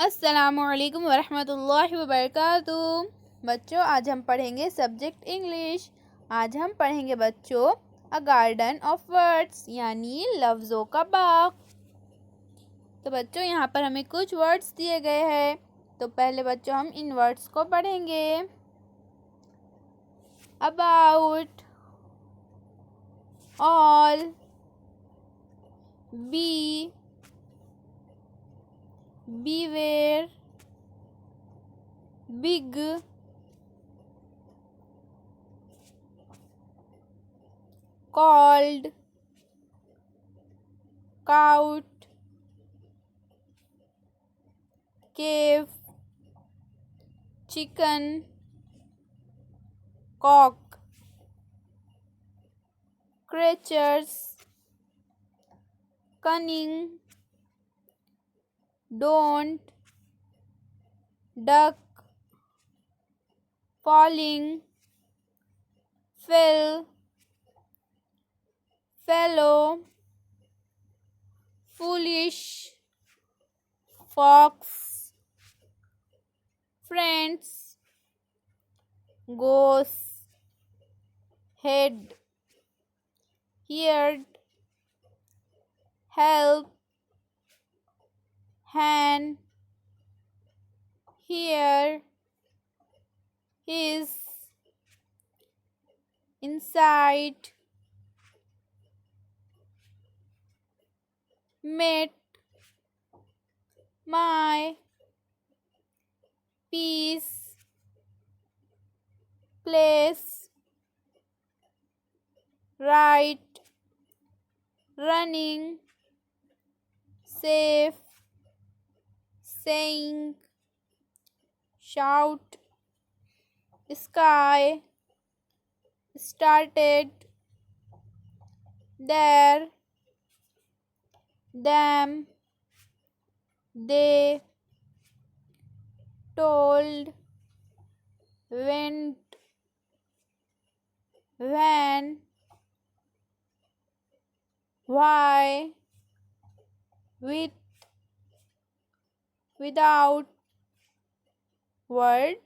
अस्सलामुअलैकुम वरहमतुल्लाहि वबरकातुहू। बच्चों, आज हम पढ़ेंगे सब्जेक्ट इंग्लिश। आज हम पढ़ेंगे बच्चों अ गार्डन ऑफ वर्ड्स यानी लफ्ज़ों का बाग। तो बच्चों, यहाँ पर हमें कुछ वर्ड्स दिए गए हैं। तो पहले बच्चों हम इन वर्ड्स को पढ़ेंगे। About, all, be, beware, big, called, count, cave, chicken, cock, creatures, cunning, don't, duck, falling, fill, fellow, foolish, fox, friends, ghost, head, heard, help, hand, here, his, inside, met, my, peace, place, right, running, safe, saying, shout, sky, started, there, them, they, told, went, when, why, with, without, word,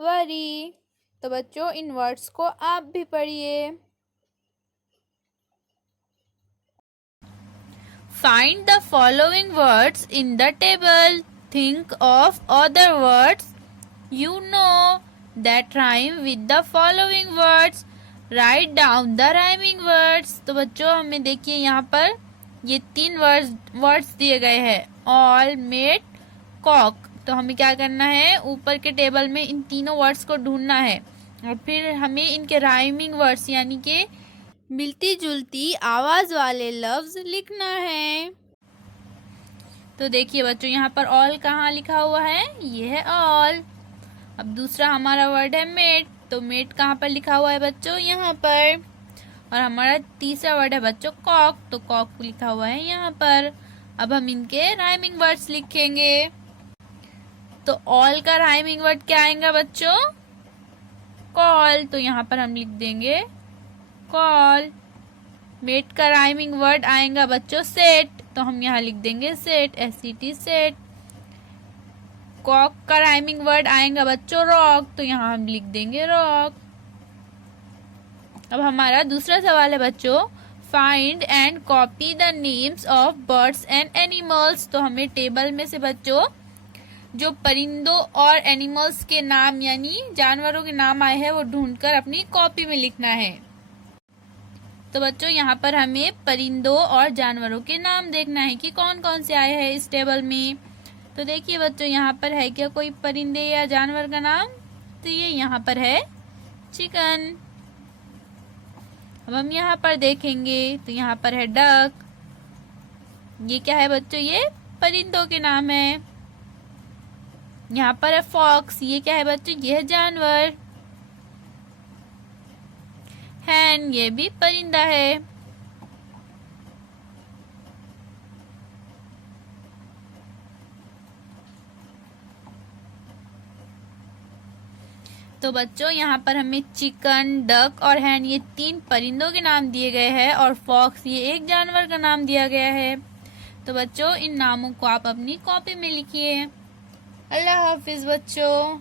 worry। तो बच्चों, इन words को आप भी पढ़िए। Find the following words in the table. Think of other words you know that rhyme with the following words. Write down the rhyming words. तो बच्चों, हमें देखिए यहाँ पर ये तीन वर्ड्स दिए गए हैं, ऑल, मेट, कॉक। तो हमें क्या करना है, ऊपर के टेबल में इन तीनों वर्ड्स को ढूंढना है और फिर हमें इनके राइमिंग वर्ड्स यानी कि मिलती जुलती आवाज वाले लफ्ज लिखना है। तो देखिए बच्चों, यहाँ पर ऑल कहाँ लिखा हुआ है, ये है ऑल। अब दूसरा हमारा वर्ड है मेट। तो मेट कहाँ पर लिखा हुआ है बच्चों, यहाँ पर। और हमारा तीसरा वर्ड है बच्चों कॉक। तो कॉक लिखा हुआ है यहाँ पर। अब हम इनके राइमिंग वर्ड्स लिखेंगे। तो ऑल का राइमिंग वर्ड क्या आएगा बच्चों, कॉल। तो यहाँ पर हम लिख देंगे कॉल। मेट का राइमिंग वर्ड आएगा बच्चों सेट। तो हम यहाँ लिख देंगे सेट, SET, सेट। कॉक का राइमिंग वर्ड आएगा बच्चों रॉक। तो यहाँ हम लिख देंगे रॉक। अब हमारा दूसरा सवाल है बच्चों, find and copy the names of birds and animals. तो हमें टेबल में से बच्चों जो परिंदों और एनिमल्स के नाम यानी जानवरों के नाम आए हैं वो ढूंढकर अपनी कॉपी में लिखना है। तो बच्चों, यहाँ पर हमें परिंदों और जानवरों के नाम देखना है कि कौन कौन से आए हैं इस टेबल में। तो देखिए बच्चों, यहाँ पर है क्या कोई परिंदे या जानवर का नाम, तो ये यहाँ पर है चिकन। अब हम यहाँ पर देखेंगे तो यहाँ पर है डक। ये क्या है बच्चों, ये परिंदों के नाम है। यहाँ पर है फॉक्स। ये क्या है बच्चों, ये है जानवर। हैन, ये भी परिंदा है। तो बच्चों, यहाँ पर हमें चिकन, डक और हैन ये तीन परिंदों के नाम दिए गए हैं और फॉक्स ये एक जानवर का नाम दिया गया है। तो बच्चों इन नामों को आप अपनी कॉपी में लिखिए। अल्लाह हाफिज बच्चों।